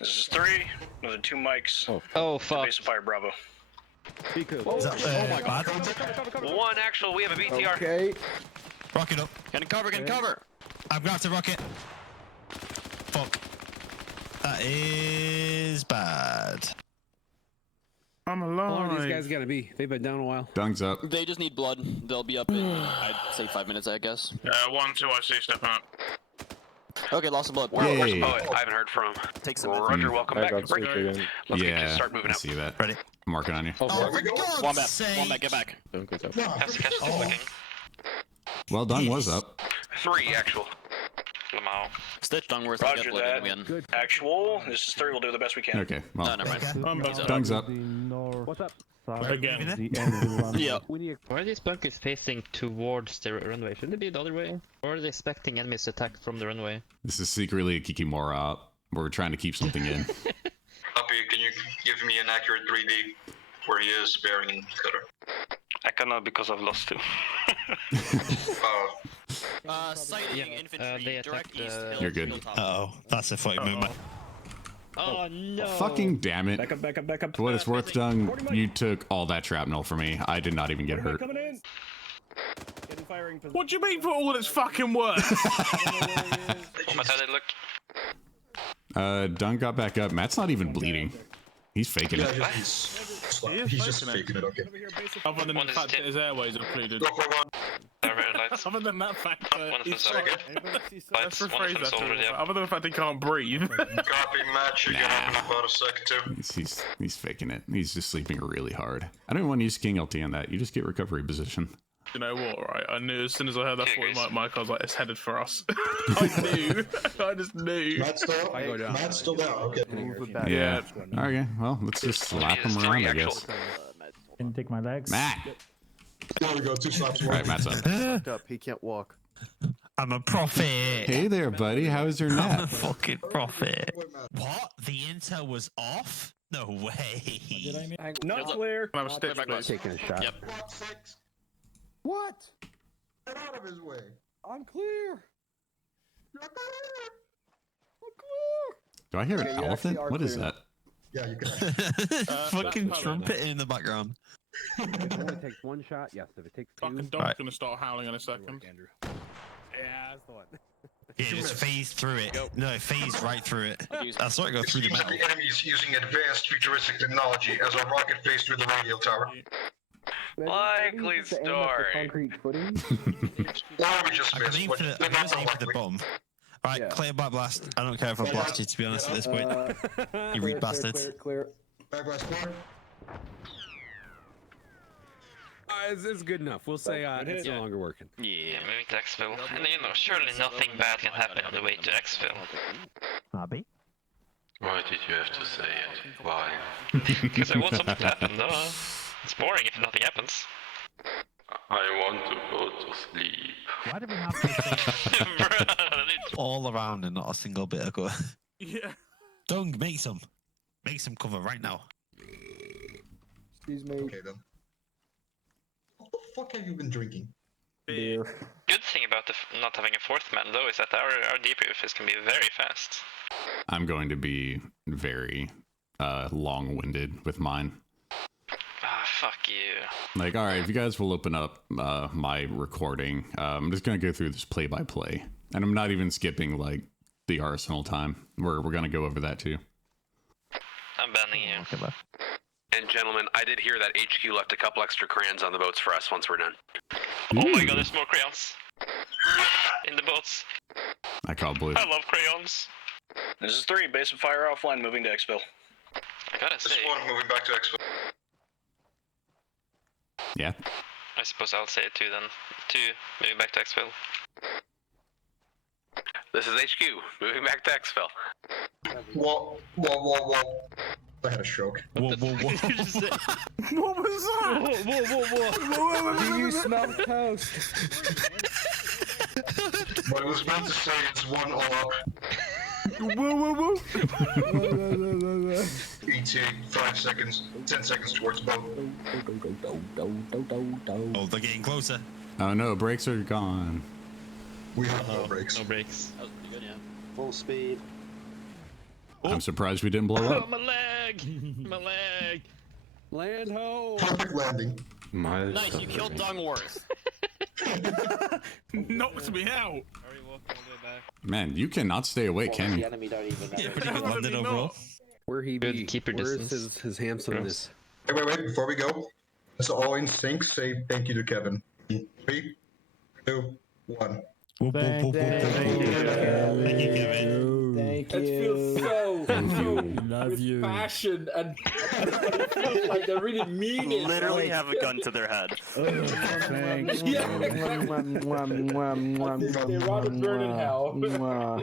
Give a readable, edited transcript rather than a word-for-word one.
This is 3. Another 2 mics. Oh fuck. Base of fire, Bravo. Be cool. Oh my god. One actual, we have a BTR. Okay. Rocket up. Get cover, get cover. I'm gonna have to rocket. Fuck. That is bad. I'm How long alive. are these guys gonna be? They've been down a while. Dung's up. They just need blood. They'll be up in, I'd say 5 minutes, I guess. 1, 2, I see stepping up. Okay, loss of blood. Yay. Where's the poet? I haven't heard from him. Take some minutes. Roger, welcome back. Let's Yeah, start moving I up. see that. Ready? I'm working on you. Oh, for God's Wombat, sake. Wombat, get back. Has to catch the clicking. Well, Dung was up. 3 actual. Lamau. Stitch Dungworth. Roger that. Good. Actual. This is 3. We'll do the best we can. Okay, No, well, never mind. He's up. Dung's up. What's up? Again. Yeah. Why are these bunkers facing towards the runway? Shouldn't it be the other way? Or are they expecting enemies to attack from the runway? This is secretly a Kikimora op. We're trying to keep something in. Copy, can you give me an accurate 3D where he is bearing cutter? I cannot because I've lost 2. Sighting infantry, they direct attacked, east hill. You're good. hilltop. Uh-oh. That's a fucking movement. Oh no! Fucking damn it. Back up, back up, back up. For what it's worth, Dung, you took all that shrapnel for me. I did not even get hurt. Coming in. Get in firing position. What do you mean for all its fucking work? What's how they look? Dung got back up. Matt's not even bleeding. He's faking Yeah, it. he's just faking it, okay. Other than One the is fact that tip. his airways are occluded. Go for 1. Other than that fact that One of he's them's okay. let's One of rephrase them's that. already up. Other than the fact he can't breathe. Copy, match, you're gonna have about a sec too. He's faking it. He's just sleeping really hard. I don't want to use King LT on that. You just get recovery position. You know what, right? I knew as soon as I heard that Yeah, 40 Grace. mic mic, I was like, it's headed for us. I knew. I just knew. Matt's still up? I go down. Matt's still down, okay. Yeah. Okay, well, let's just slap him Jesus, around, 3 I actual. guess. Can you take my legs? Matt! There we go, 2 slaps. Alright, Matt's up. Up. He can't walk. I'm a prophet. Hey there, buddy. How was your I'm a nap? fucking prophet. What? The intel was off? No way. Not clear. Can I have a stitch, Back please? Taking a shot. Yep. What? Get out of his way. I'm clear. Do I hear an Okay, you elephant? actually are What is clear that? Yeah, you can. Fucking that's trumpet in the background. If it only takes 1 shot, yes. If it takes 2, Fucking dog's gonna start howling in a second. Andrew. Yeah, that's the one. Yeah, just phase through it. No, phase right through it. I saw it go It through the seems that metal. the enemy is using advanced futuristic technology as our rocket phased through the radio tower. Likely story. Concrete footing. Or we just I can missed, aim but for the, I they're can not just aim for the likely. bomb. Right, Yeah. clear by blast. I don't care if I blast you, to be honest, at this point. You read bastards. Clear. Back blast clear. It's good enough. We'll say it's no longer working. Yeah, moving to Exfil. And you know, surely nothing bad can happen on the way to Exfil. Maybe. Why did you have to say it? Why? Because I want something to happen, though. It's boring if nothing happens. I want to go to sleep. Why do we have to say Bruh, All around and not a single bit of cover. Yeah. Dung, make some. Make some cover right now. Excuse me. Okay then. What the fuck have you been drinking? Beer. Good thing about not having a 4th man, though, is that our debriefers can be very fast. I'm going to be very long-winded with mine. Ah, fuck you. Like, all right, if you guys will open up my recording, I'm just going to go through this play-by-play. And I'm not even skipping, like, the Arsenal time. We're going to go over that, too. I'm banning you. okay, left? And gentlemen, I did hear that HQ left a couple extra crayons on the boats for us once we're done. Oh my Ooh. god, there's more crayons. In the boats. I call blue. I love crayons. This is 3. Base of fire offline. Moving to Exfil. I gotta say, This one moving back to Expo. Yeah. I suppose I'll say it too then. 2, moving back to Exfil. This is HQ, moving back to Exfil. Whoa. I had a stroke. Whoa, whoa, whoa. What was that? Do you smell toast? But I was meant to say it's 1 all up. Whoa. ET, 5 seconds, 10 seconds towards boat. Oh, they're getting closer. Oh, no, brakes are gone. We have no brakes. No brakes. That was pretty good, yeah. Full speed. I'm surprised we didn't blow Oh, up. my leg! My leg! Land ho! Perfect landing. Nice, you killed Dungworth. Knocked me out. Are we walking all the way back? Man, you cannot stay awake, can you? Yeah, pretty good How London did he overall. not? Where he Good, be? keep your Where's distance. his handsomeness? Wait, before we go, let's all in sync say thank you to Kevin. 3, 2, 1. Thank you, Kevin. Thank you, Kevin. Thank It feels so Love with you. passion and it feels like they really mean it. Literally like, have a gun to their head. Thanks. Yeah, exactly. They rather burn in hell.